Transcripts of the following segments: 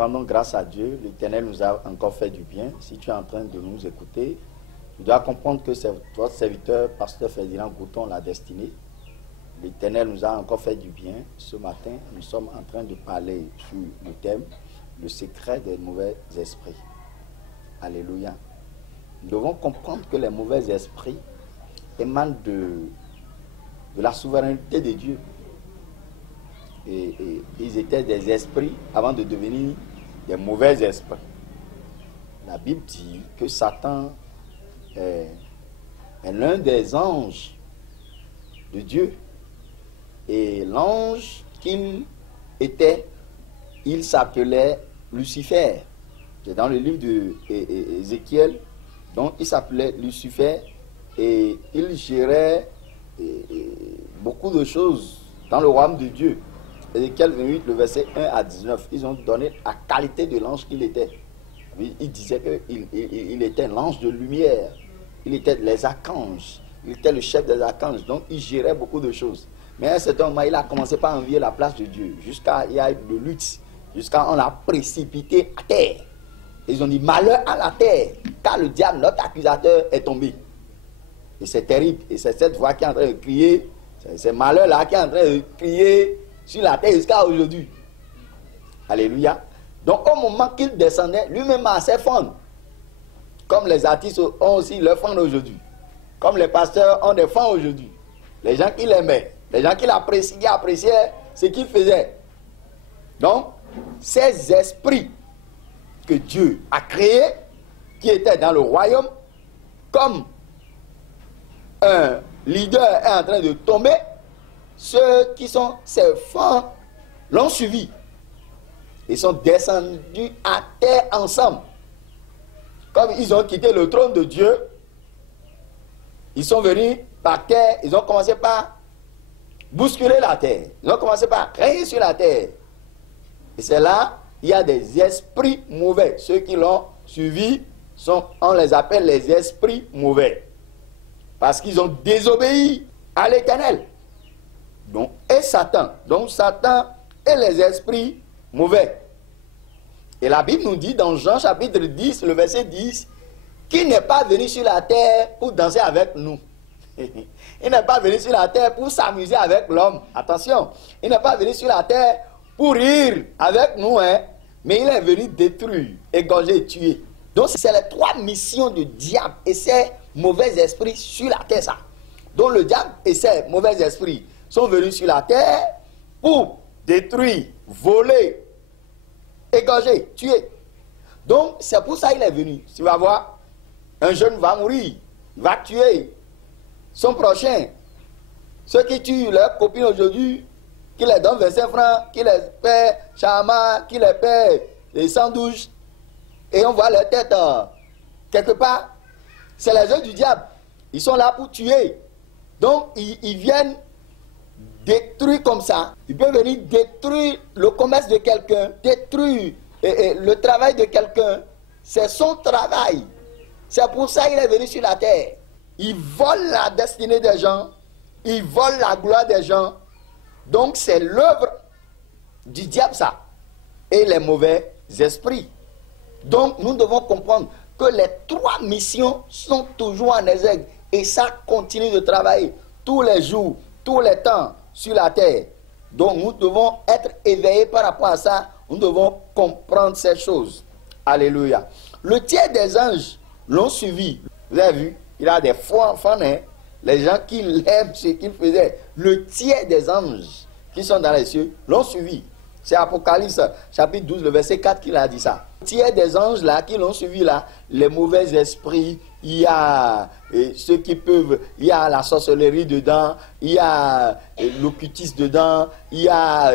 rendons grâce à Dieu. L'Éternel nous a encore fait du bien. Si tu es en train de nous écouter, tu dois comprendre que c'est votre serviteur, pasteur Ferdinand Gouton, la destinée. L'Éternel nous a encore fait du bien. Ce matin, nous sommes en train de parler sur le thème « Le secret des mauvais esprits ». Alléluia. Nous devons comprendre que les mauvais esprits émanent de la souveraineté de Dieu. Et ils étaient des esprits avant de devenir des mauvais esprits. La Bible dit que Satan est l'un des anges de Dieu. Et l'ange qu'il était, il s'appelait Lucifer. C'est dans le livre d'Ézéchiel. Donc il s'appelait Lucifer et il gérait beaucoup de choses dans le royaume de Dieu. Ézéchiel 28, le verset 1 à 19, ils ont donné la qualité de l'ange qu'il était. Il disait qu'il était l'ange de lumière, il était les archanges, il était le chef des archanges, donc il gérait beaucoup de choses. Mais à un certain moment, il a commencé par envier la place de Dieu, jusqu'à il y a eu de lutte, jusqu'à on l'a précipité à terre. Ils ont dit malheur à la terre, car le diable, notre accusateur, est tombé. Et c'est terrible, et c'est cette voix qui est en train de crier, c'est malheur-là qui est en train de crier sur la terre jusqu'à aujourd'hui. Alléluia. Donc au moment qu'il descendait, lui-même a ses fans. Comme les artistes ont aussi leurs fans aujourd'hui. Comme les pasteurs ont des fans aujourd'hui. Les gens qui l'aimaient, les gens qui appréciaient ce qu'il faisait. Donc, ces esprits que Dieu a créés, qui étaient dans le royaume, comme un leader est en train de tomber, ceux qui sont ses fans l'ont suivi. Ils sont descendus à terre ensemble. Comme ils ont quitté le trône de Dieu, ils sont venus par terre, ils ont commencé par bousculer la terre. Ils ont commencé par régner sur la terre. Et c'est là, il y a des esprits mauvais. Ceux qui l'ont suivi, on les appelle les esprits mauvais. Parce qu'ils ont désobéi à l'Éternel. Donc, et Satan. Donc, Satan et les esprits mauvais. Et la Bible nous dit dans Jean chapitre 10, le verset 10, qu'il n'est pas venu sur la terre pour danser avec nous. Il n'est pas venu sur la terre pour s'amuser avec l'homme. Attention, il n'est pas venu sur la terre pour rire avec nous, hein, mais il est venu détruire, égorger et tuer. Donc, c'est les trois missions du diable et ses mauvais esprits sur la terre, ça. Donc, le diable et ses mauvais esprits sont venus sur la terre pour détruire, voler, égorger, tuer. Donc, c'est pour ça qu'il est venu. Tu vas voir, un jeune va mourir, va tuer son prochain. Ceux qui tuent leurs copines aujourd'hui, qui les donnent 25 francs, qui les paient chama, qui les paient les sans douche, et on voit leur tête quelque part. C'est les œuvres du diable. Ils sont là pour tuer. Donc, ils viennent détruire comme ça. Ils peuvent venir détruire le commerce de quelqu'un, détruire le travail de quelqu'un. C'est son travail. C'est pour ça qu'il est venu sur la terre. Il vole la destinée des gens. Il vole la gloire des gens. Donc, c'est l'œuvre du diable, ça. Et les mauvais esprits. Donc, nous devons comprendre que les trois missions sont toujours en exergue. Et ça continue de travailler tous les jours, tous les temps sur la terre. Donc, nous devons être éveillés par rapport à ça. Nous devons comprendre ces choses. Alléluia. Le tiers des anges l'ont suivi. Vous avez vu, il a des fans, hein? Les gens qui l'aiment, ce qu'il faisait. Le tiers des anges qui sont dans les cieux l'ont suivi. C'est Apocalypse chapitre 12, le verset 4 qu'il a dit ça. Le tiers des anges là qui l'ont suivi là, les mauvais esprits, il y a ceux qui peuvent, il y a la sorcellerie dedans, il y a l'occultisme dedans, il y a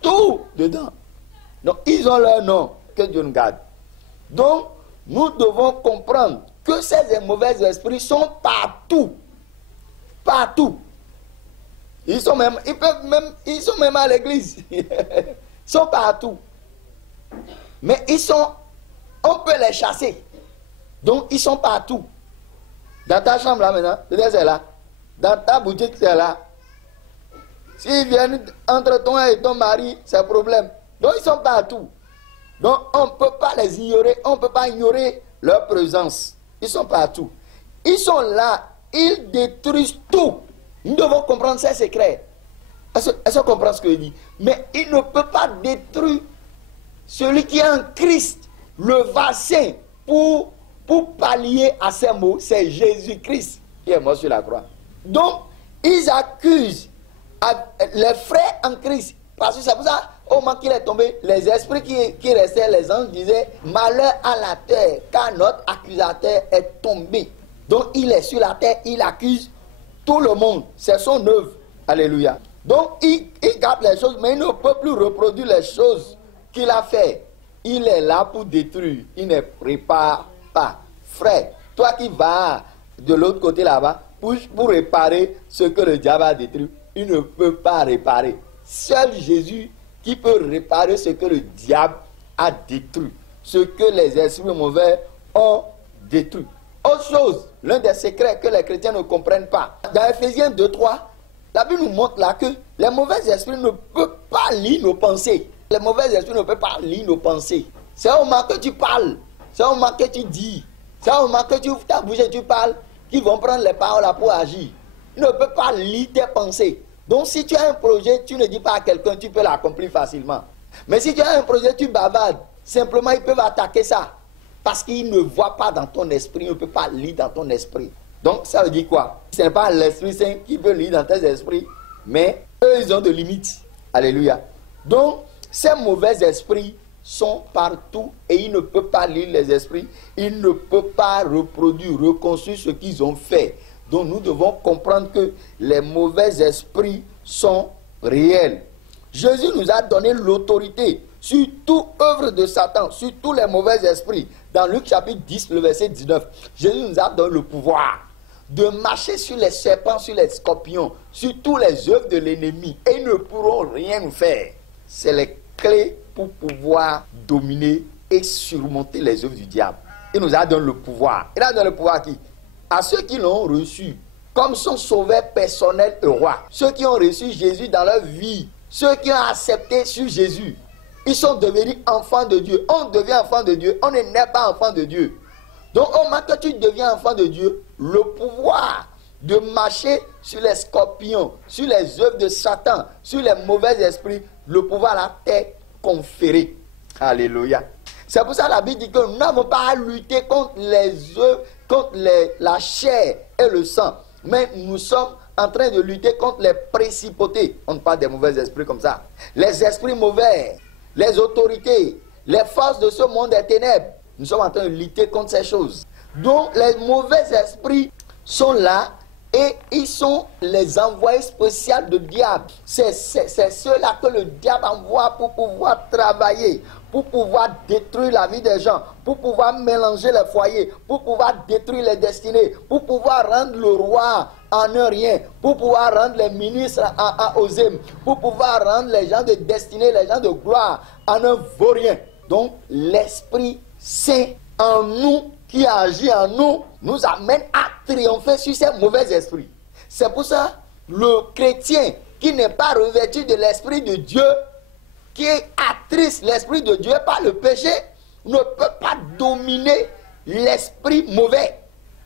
tout dedans. Donc ils ont leur nom, que Dieu nous garde. Donc nous devons comprendre que ces mauvais esprits sont partout. Partout. Ils sont même à l'église. Ils sont partout. Mais on peut les chasser. Donc ils sont partout. Dans ta chambre là maintenant, peut-être c'est là. Dans ta boutique c'est là. S'ils viennent entre toi et ton mari, c'est un problème. Donc ils sont partout. Donc on ne peut pas les ignorer, on ne peut pas ignorer leur présence. Ils sont partout. Ils sont là, ils détruisent tout. Nous devons comprendre ces secrets. Est-ce qu'on comprend ce que je dis? Mais il ne peut pas détruire celui qui est en Christ. Le vaccin pour pallier à ces mots, c'est Jésus-Christ qui est mort sur la croix. Donc, ils accusent les frères en Christ. Parce que c'est pour ça, au moment qu'il est tombé, les esprits qui restaient, les anges disaient, malheur à la terre, car notre accusateur est tombé. Donc, il est sur la terre, il accuse tout le monde. C'est son œuvre. Alléluia. Donc, il garde les choses, mais il ne peut plus reproduire les choses qu'il a fait. Il est là pour détruire. Il ne prépare pas. Frère, toi qui vas de l'autre côté là-bas, pour réparer ce que le diable a détruit, il ne peut pas réparer. Seul Jésus qui peut réparer ce que le diable a détruit. Ce que les esprits mauvais ont détruit. Autre chose, l'un des secrets que les chrétiens ne comprennent pas. Dans Ephésiens 2:3, la Bible nous montre là que les mauvais esprits ne peuvent pas lire nos pensées. Les mauvais esprits ne peuvent pas lire nos pensées. C'est au moment que tu parles, c'est au moment que tu dis, c'est au moment que tu ouvres ta bouche et tu parles, qu'ils vont prendre les paroles là pour agir. Ils ne peuvent pas lire tes pensées. Donc si tu as un projet, tu ne dis pas à quelqu'un, tu peux l'accomplir facilement. Mais si tu as un projet, tu bavardes, simplement ils peuvent attaquer ça. Parce qu'ils ne voient pas dans ton esprit, ils ne peuvent pas lire dans ton esprit. Donc ça veut dire quoi? Ce n'est pas l'Esprit Saint qui peut lire dans tes esprits, mais eux, ils ont de limites. Alléluia. Donc, ces mauvais esprits sont partout et ils ne peuvent pas lire les esprits. Ils ne peuvent pas reproduire, reconstruire ce qu'ils ont fait. Donc, nous devons comprendre que les mauvais esprits sont réels. Jésus nous a donné l'autorité sur toute œuvre de Satan, sur tous les mauvais esprits. Dans Luc chapitre 10, le verset 19, Jésus nous a donné le pouvoir de marcher sur les serpents, sur les scorpions, sur tous les œuvres de l'ennemi. Et ils ne pourront rien nous faire. C'est les clés pour pouvoir dominer et surmonter les œuvres du diable. Il nous a donné le pouvoir. Il a donné le pouvoir à qui? À ceux qui l'ont reçu comme son sauveur personnel et roi. Ceux qui ont reçu Jésus dans leur vie. Ceux qui ont accepté sur Jésus. Ils sont devenus enfants de Dieu. On devient enfant de Dieu. On ne naît pas enfant de Dieu. Donc, au moment que tu deviens enfant de Dieu, le pouvoir de marcher sur les scorpions, sur les œuvres de Satan, sur les mauvais esprits, le pouvoir là t'est conféré. Alléluia. C'est pour ça que la Bible dit que nous n'avons pas à lutter contre les œuvres, contre la chair et le sang. Mais nous sommes en train de lutter contre les principautés. On ne parle des mauvais esprits comme ça. Les esprits mauvais, les autorités, les forces de ce monde des ténèbres. Nous sommes en train de lutter contre ces choses. Donc les mauvais esprits sont là et ils sont les envoyés spéciaux du diable. C'est ceux-là que le diable envoie pour pouvoir travailler, pour pouvoir détruire la vie des gens, pour pouvoir mélanger les foyers, pour pouvoir détruire les destinées, pour pouvoir rendre le roi en un rien, pour pouvoir rendre les ministres en osem, pour pouvoir rendre les gens de destinée, les gens de gloire en un vaurien. Donc l'Esprit Saint en nous, qui agit en nous, nous amène à triompher sur ces mauvais esprits. C'est pour ça, le chrétien qui n'est pas revêtu de l'Esprit de Dieu, qui attriste l'Esprit de Dieu par le péché, ne peut pas dominer l'esprit mauvais.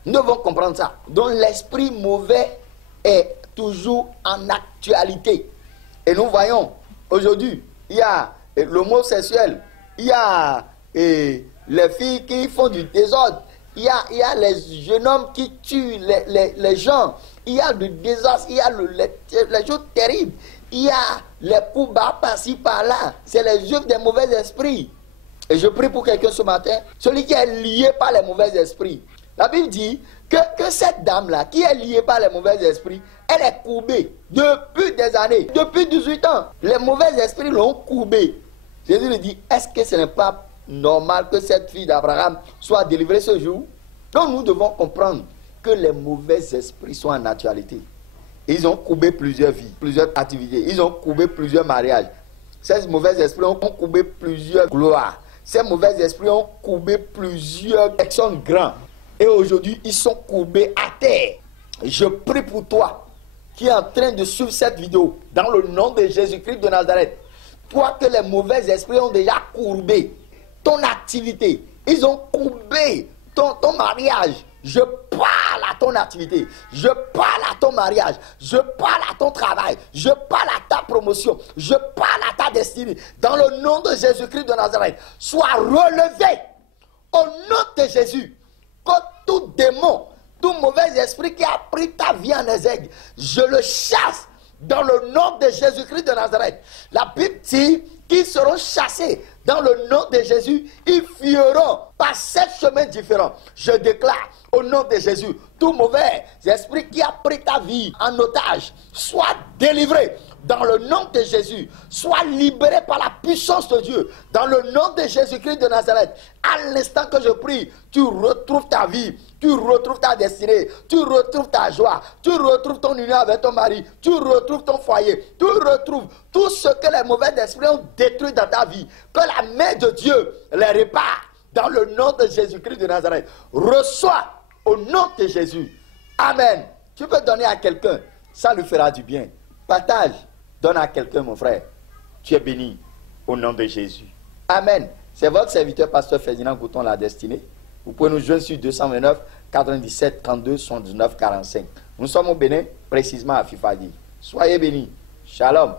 Nous devons comprendre ça. Donc l'esprit mauvais est toujours en actualité. Et nous voyons, aujourd'hui, il y a l'homosexuel, il y a les filles qui font du désordre, il y a les jeunes hommes qui tuent les gens, il y a le désastre, il y a les choses terribles, il y a les coups bas par-ci par-là, c'est les œuvres des mauvais esprits. Et je prie pour quelqu'un ce matin, celui qui est lié par les mauvais esprits. La Bible dit que cette dame-là, qui est liée par les mauvais esprits, elle est courbée depuis des années, depuis 18 ans. Les mauvais esprits l'ont courbée. Jésus lui dit, est-ce que ce n'est pas normal que cette fille d'Abraham soit délivrée ce jour? Donc nous devons comprendre que les mauvais esprits sont en actualité. Ils ont courbé plusieurs vies, plusieurs activités. Ils ont courbé plusieurs mariages. Ces mauvais esprits ont courbé plusieurs gloires. Ces mauvais esprits ont courbé plusieurs personnes grandes. Et aujourd'hui, ils sont courbés à terre. Je prie pour toi qui est en train de suivre cette vidéo. Dans le nom de Jésus-Christ de Nazareth. Toi que les mauvais esprits ont déjà courbé ton activité, ils ont courbé ton mariage. Je parle à ton activité, je parle à ton mariage, je parle à ton travail, je parle à ta promotion, je parle à ta destinée. Dans le nom de Jésus-Christ de Nazareth, sois relevé au nom de Jésus. Que tout démon, tout mauvais esprit qui a pris ta vie en exergue, je le chasse dans le nom de Jésus-Christ de Nazareth. La Bible dit qu'ils seront chassés dans le nom de Jésus. Ils fuiront par 7 chemins différents. Je déclare au nom de Jésus, tout mauvais esprit qui a pris ta vie en otage, soit délivré dans le nom de Jésus. Sois libéré par la puissance de Dieu dans le nom de Jésus-Christ de Nazareth. À l'instant que je prie, tu retrouves ta vie, tu retrouves ta destinée, tu retrouves ta joie, tu retrouves ton union avec ton mari, tu retrouves ton foyer, tu retrouves tout ce que les mauvais esprits ont détruit dans ta vie. Que la main de Dieu les répare dans le nom de Jésus-Christ de Nazareth. Reçois au nom de Jésus. Amen. Tu peux donner à quelqu'un, ça lui fera du bien. Partage, donne à quelqu'un, mon frère. Tu es béni au nom de Jésus. Amen. C'est votre serviteur, pasteur Ferdinand Gouton, la destinée. Vous pouvez nous joindre sur 229 97 32 79 45. Nous sommes au Bénin, précisément à Fifadi. Soyez bénis. Shalom.